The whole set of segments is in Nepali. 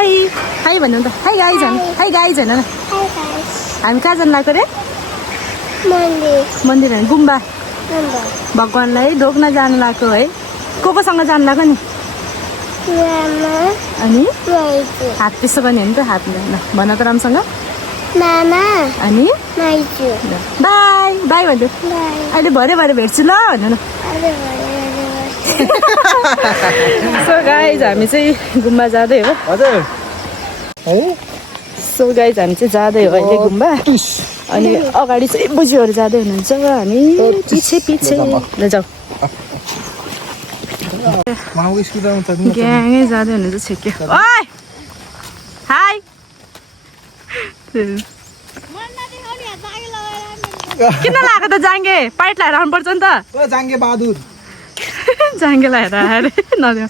हाई हाई भन्नु त हाई गाइज भन्नु हाई गाइज भन्नु न हामी कहाँ जानु लाग्यो रे मन्दिर होइन गुम्बा भगवान्लाई ढोक्न जानु लाग्यो है कोसँग जानु लाग्यो नि अनि हात त्यसो गर्ने हो नि त हात भन त राम्रोसँग अनि बाई बाई भन्नु अहिले भरे भरे भेट्छु ल भन्नु न सो गाइज हामी चाहिँ गुम्बा जाँदै हो सो गाइज हामी चाहिँ जाँदै हो अहिले गुम्बा अनि अगाडि चाहिँ बुझीहरू जाँदै हुनुहुन्छ हामी पछि पछि ल जाऊ ग्याङै जाँदै हुनुहुन्छ छेक्यो ओइ हाई किन लाग्यो त जाङ्गे पाइट लगाएर आउनुपर्छ नि त जाङ्गे बहादुर जाङ्गे लगाएर आएर नदेऊ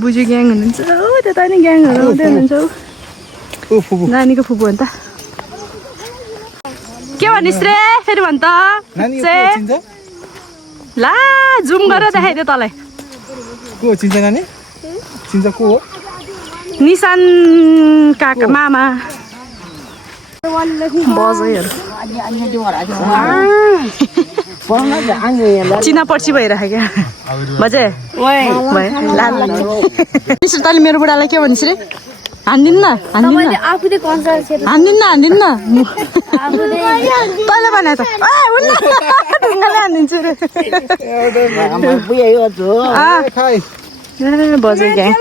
बुझी ग्याङ हुनुहुन्छ हो त्यता नि ग्याङहरू आउँदै हुनुहुन्छ हौ नानीको फुपू हो नि त के भनिस् रे फेरि भन् त ला जुम गरेर देखाइदियो तँलाई को चिन्छ नानी चिन्छ को हो निशान काका मामा बजैहरू चिना पर्ची भइरहेको क्या बजे तैँले मेरो बुढालाई के भनिस् रे हान्दिन्न तैँले भने त ढुङ्गाले हानिदिन्छु रे बजे ग्याङ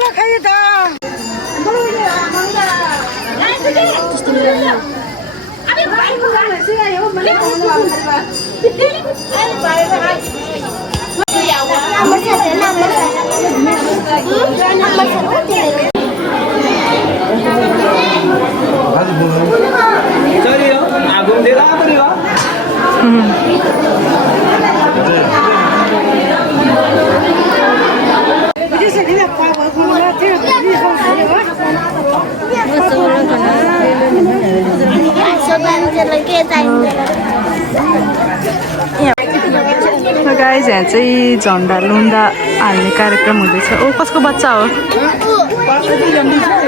गाइज यहाँ चाहिँ झन्डा लुन्डा हाल्ने कार्यक्रम हुँदैछ ओ कसको बच्चा हो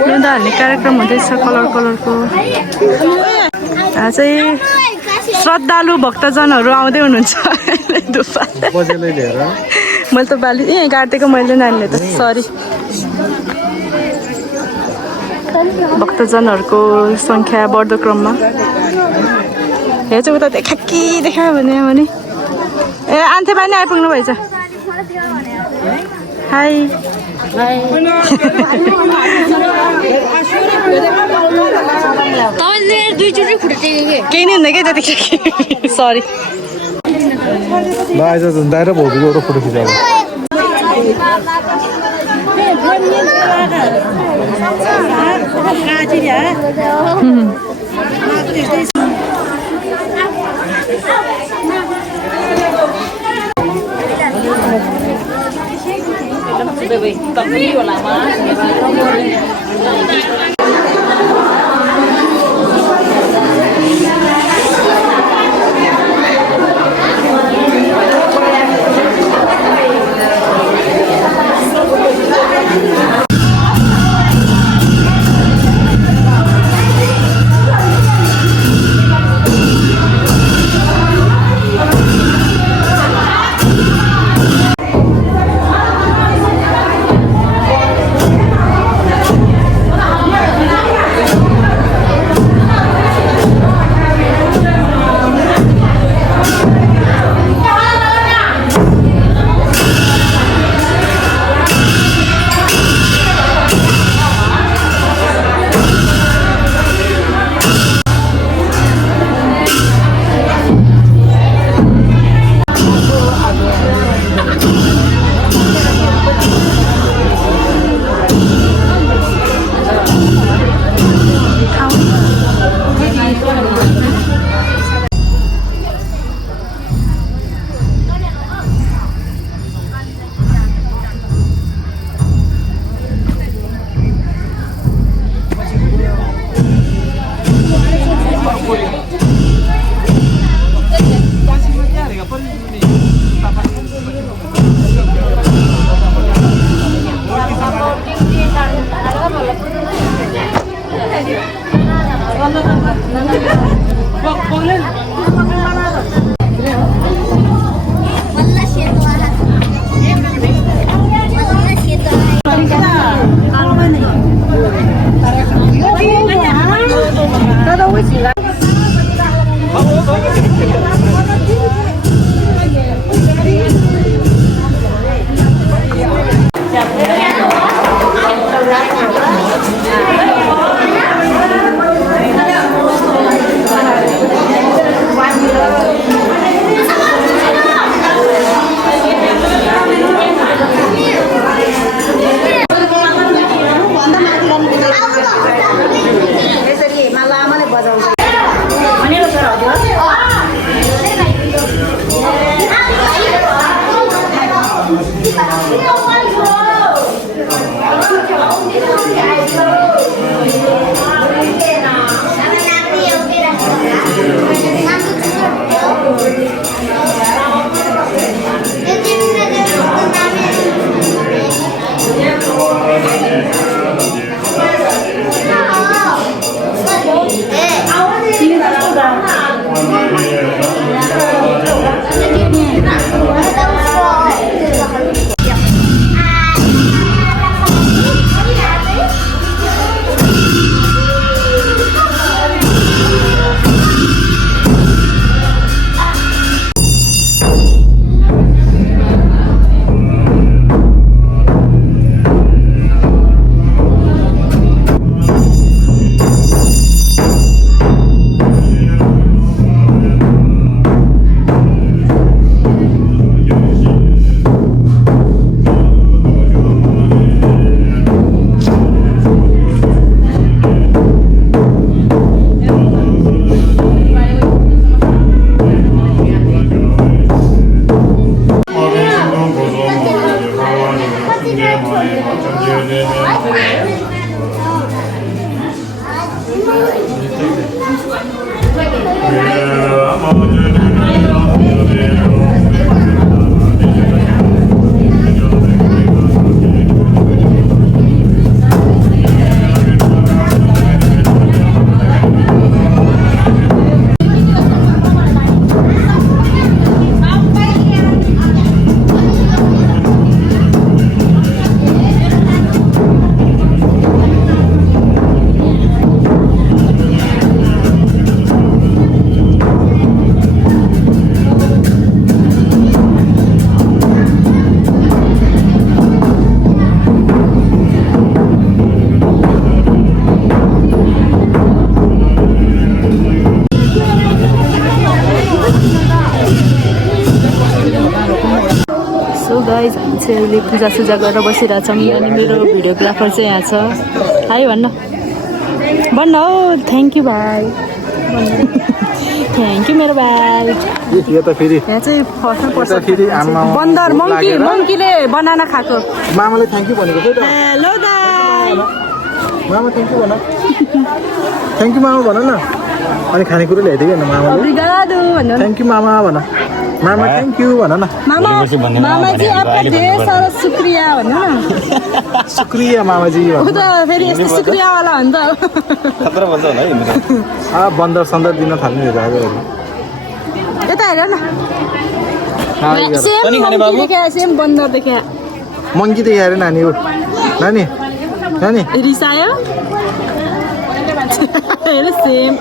लुन्डा हाल्ने कार्यक्रम हुँदैछ कलर कलरको यहाँ चाहिँ श्रद्धालु भक्तजनहरू आउँदै हुनुहुन्छ मैले त बाली काटिदिएको मैले नानीले त सरी भक्तजनहरूको सङ्ख्या बढ्दो क्रममा यहाँ चाहिँ उता देखा के देखायो भने ए आन्थे बानी आइपुग्नु भएछ हाई केही नै हुँदैन क्या त्यतिखेर सरी आज झुन्डाएर भौतीको एउटा फोटो खिचाएको गाइज हामी चाहिँ अहिले पूजासुजा गरेर बसिरहेछौँ अनि मेरो भिडियोग्राफर चाहिँ यहाँ छ। हाई भन्न भन्न हौ थ्याङ्क यू भाइ थ्याङ्क यू मेरो भाइ। यहाँ चाहिँ फर्स्टमा पर्छ बन्दर मङ्कीले बनाना खाएको मामाले थ्याङ्क यू भनेको थियो त। हेलो दाइ मामा थ्याङ्क यू भन थ्याङ्क यू मामा भन न। अनि खानेकुरो ल्याइदियो कि मामाले ओब्रिगाडो भन्नु थ्याङ्क यू मामा भन मामा थ्याङ्क यू भन न। मामा जी आपका ढेर सारा शुक्रिया भन्नु न। शुक्रिया मामा जी ऊ त फेरि यस्तो शुक्रिया वाला हो नि त। खतरा भन्छ होला है बन्दर सन्दर दिन थाल्ने यता हेर न सेम बन्दर देखा मङ्की देखा अरे नानी हो नानी नानी रिसायो हेर सेम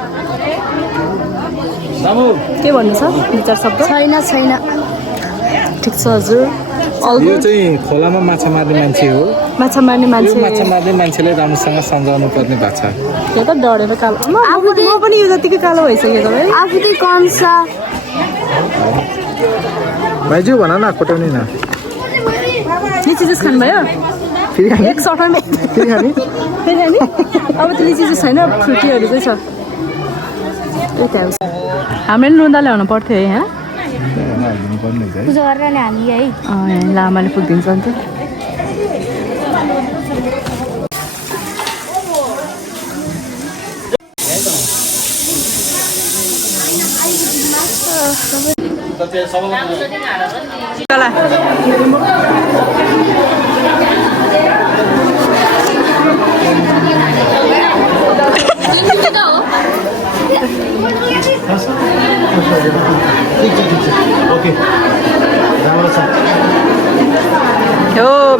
के भन्नु छ विचार शब्द छैन ठिक छ हजुर। यो चाहिँ खोलामा माछा मार्ने मान्छे हो। माछा मार्ने मान्छे माछा मार्ने मान्छेलाई राम्रोसँग सम्झाउनु पर्ने भएको छ। यो त डढेर कालो म पनि यो जतिकै कालो भइसक्यो तपाईँ आफू चाहिँ कन्सा भाइजू भन न कोटाउने न। लिची जुस खानुभयो फेरि एक सटरमै फेरि खाने अब त लिची जुस छैन फ्रुटीहरू चाहिँ छ। हामीले नुन्दा ल्याउनु पर्थ्यो है यहाँ पूजा गरेर हामी है लामाले पुगिदिन्छ अन्त।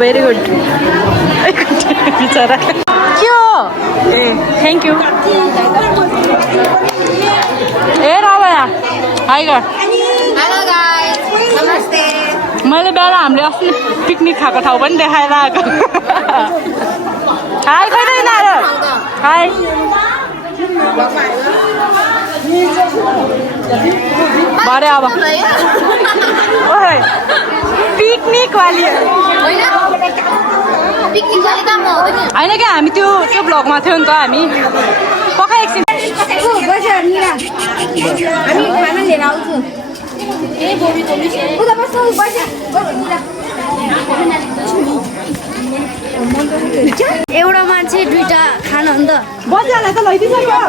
भेरी गुड बिचरा के हो ए thank U A Raya high गर हेलो गाइस नमस्ते मैले बेला हामीले अस्ति पिकनिक खाएको ठाउँ पनि देखाएर आएको हाई खोइ त यिनीहरू हाई भरे अब ओए पिकनिक वाली पिकनिक वाली काम हो नि होइन क्या हामी त्यो ब्लगमा थियो नि त हामी पक्का एकछिन हामी खाना लिएर आउँछु ए बोबी उता बस्नु एउटा मान्छे दुईटा खाना हो नि त बजारलाई त लैदिसक्यो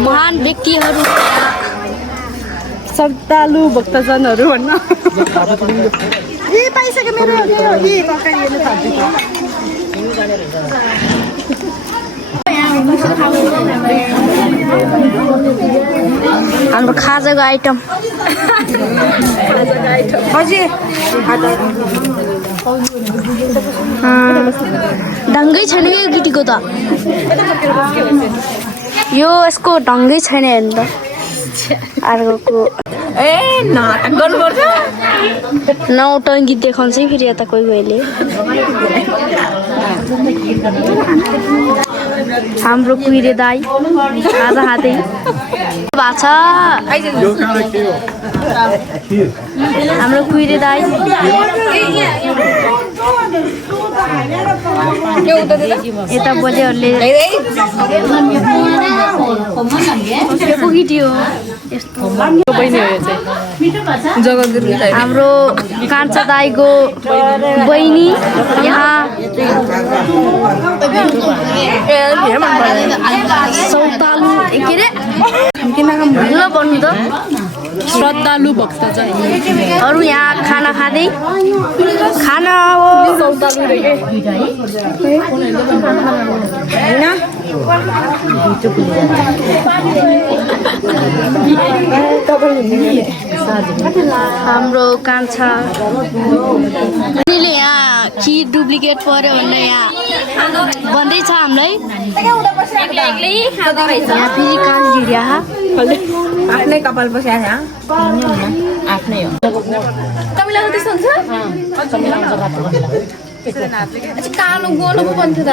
महान व्यक्तिहरू श्रद्धालु भक्तजनहरू भन्न ए पाइसक्यो मेरो हाम्रो खाजाको आइटम ढङ्गै छैन यो केटीको त यो यसको ढङ्गै छैन हेर्नु त अर्कोको ए नाटक गर्नुपर्छ नौटङ्गी देखाउँछ है फेरि यता कोही कोहीले हाम्रो कुहिरे दाई खाजा खाँदै भएको छ हाम्रो कुहिरे दाई यता बोलेहरूले पुगिदियो हाम्रो कान्छा दाईको बहिनी यहाँ सौतालु के अरे ल भन्नु त श्रद्धालु भक्तजन अरू यहाँ खाना खाँदै खाना हो हाम्रो कान्छा यहाँ खिर डुप्लिकेट पर्यो भनेर यहाँ भन्दैछ हामीलाई यहाँ फेरि कान ढिडिया आफ्नै कपाल बस्या आफ्नै हो तपाईँलाई त्यस्तो हुन्छ कालो गोलो पो भन्थ्यो त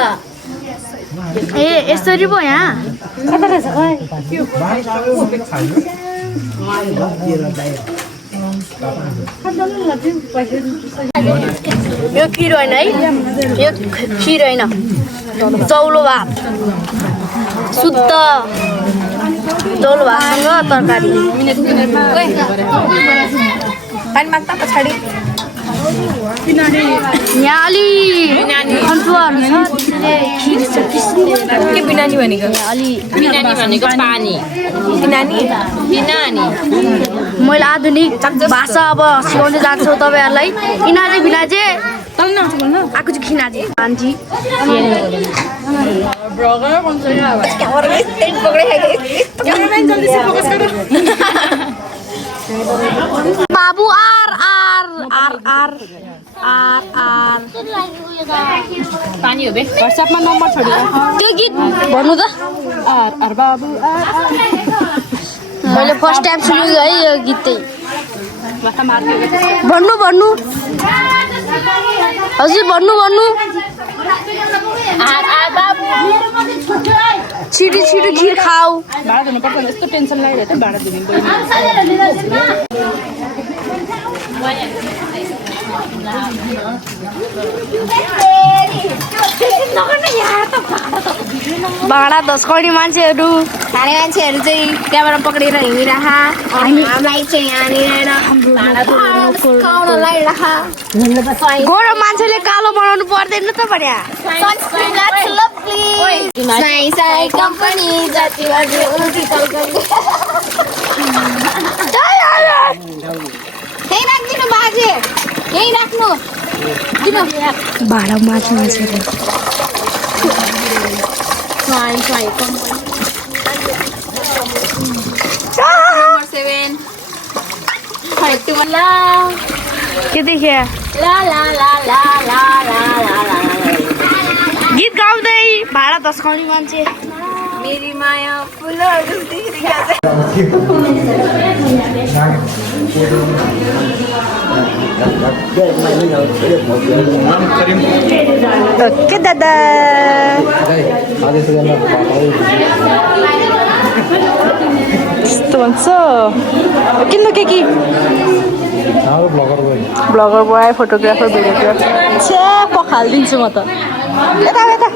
ए यसरी पो यहाँ यो खिर होइन है यो खिर होइन चौलो भात शुद्ध चौलो भातसँग तरकारी यहाँ अलि खन्चुवाहरू छ त्यसले खिर के बिनानी भनेको अलि बिनानी भनेको पानी बिनानी बिनानी मैले आधुनिक भाषा अब सिकाउँदै जान्छु तपाईँहरूलाई इनाजे भिनाजे आएको चाहिँ खिनाजे आन्टी बाबु आर आर आर आर आर आर पानी हो बे व्हाट्सएपमा नम्बर छोडिदियो त्यो गीत भन्नु त आर आर बाबु आर मैले फर्स्ट टाइम सुनेको है यो गीत चाहिँ माथा मार्यो भन्नु भन्नु हजुर भन्नु भन्नु आर आर बाबु छिटो छिटो खिर खाऊ भाडा दिनु पर्छ यस्तो टेन्सन लागिरहेको थियो भाडा दिनु भाँडा धस्काउने मान्छेहरू खाने मान्छेहरू चाहिँ त्यहाँबाट पक्रेर हिँडिरह हामीलाई चाहिँ यहाँनिर गोरो मान्छेले कालो बनाउनु पर्दैन त बढिया यही राखिदिनु बाजे यही राख्नु भाँडा माछा मान्छेहरू के देखियो गीत गाउँदै भाँडा धस्काउने मान्छे मेरी माया फुल ओके दादा यस्तो भन्छ किन के कि ब्लगर बोय फोटोग्राफर भिडियोग्राफर छ्या पखालिदिन्छु म त यता यता